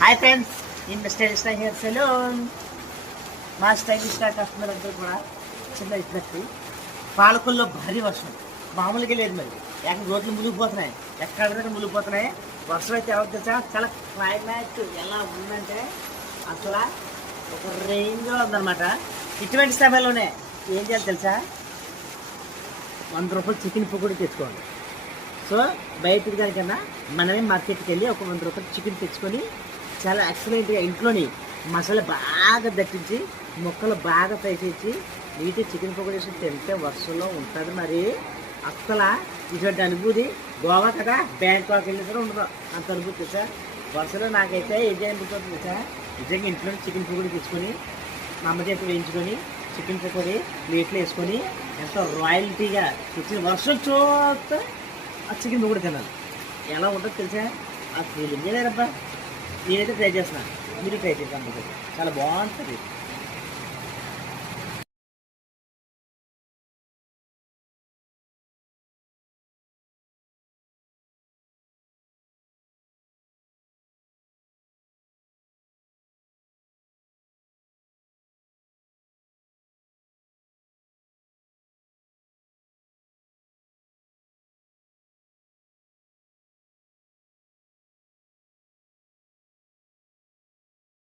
Hi friends, in stylish hair salon. మా stylish customer అందరూ కూడా చిన్న విజ్ఞప్తి. పాలకుల్లో భారీ వర్షం మామూలుగా లేదు, మరి రోడ్లు మునిగిపోతున్నాయి, ఎక్కడ మునిగిపోతున్నాయి. వర్షం అయితే ఎవరు తెలుసా, చాలా క్లైమేట్ ఎలా ఉందంటే అసలు ఒక రేంజ్లో ఉందన్నమాట. ఇటువంటి సమయంలోనే ఏం చేయాలి తెలుసా, 100 రూపాయలు చికెన్ పకోడీ తెచ్చుకోండి. సో బయటికి దానికన్నా మనమే మార్కెట్కి వెళ్ళి ఒక 100 రూపాయలు చికెన్ తెచ్చుకొని చాలా ఎక్సలెంట్గా ఇంట్లోని మసాలా బాగా దట్టించి ముక్కలు బాగా ఫ్రై చేసి నీటి చికెన్ పకోడీ వేసి తింటే వర్షంలో ఉంటుంది. మరి అసలు ఇటువంటి అనుభూతి గోవా కదా, బ్యాంకాక్ వెళ్ళి కూడా ఉండదు అంత అనుభూతి తెలుసా. వర్షంలో నాకైతే ఏం అనిపిస్తుంది తెలుసా, నిజంగా ఇంట్లో చికెన్ పకోడీ తెచ్చుకొని మా అమ్మ చేతి వేయించుకొని చికెన్ పకోడీ ప్లేట్లో వేసుకొని ఎంతో రాయల్టీగా తెచ్చిన వర్షం చూస్తే ఆ చికెన్ పకోడీ తినాలి. ఎలా ఉంటుందో తెలుసా, ఆ ఫీలింగే లేదబ్బా. నేనైతే ట్రై చేస్తున్నాను, మీరు ట్రై చేస్తాను, చాలా బాగుంటుంది.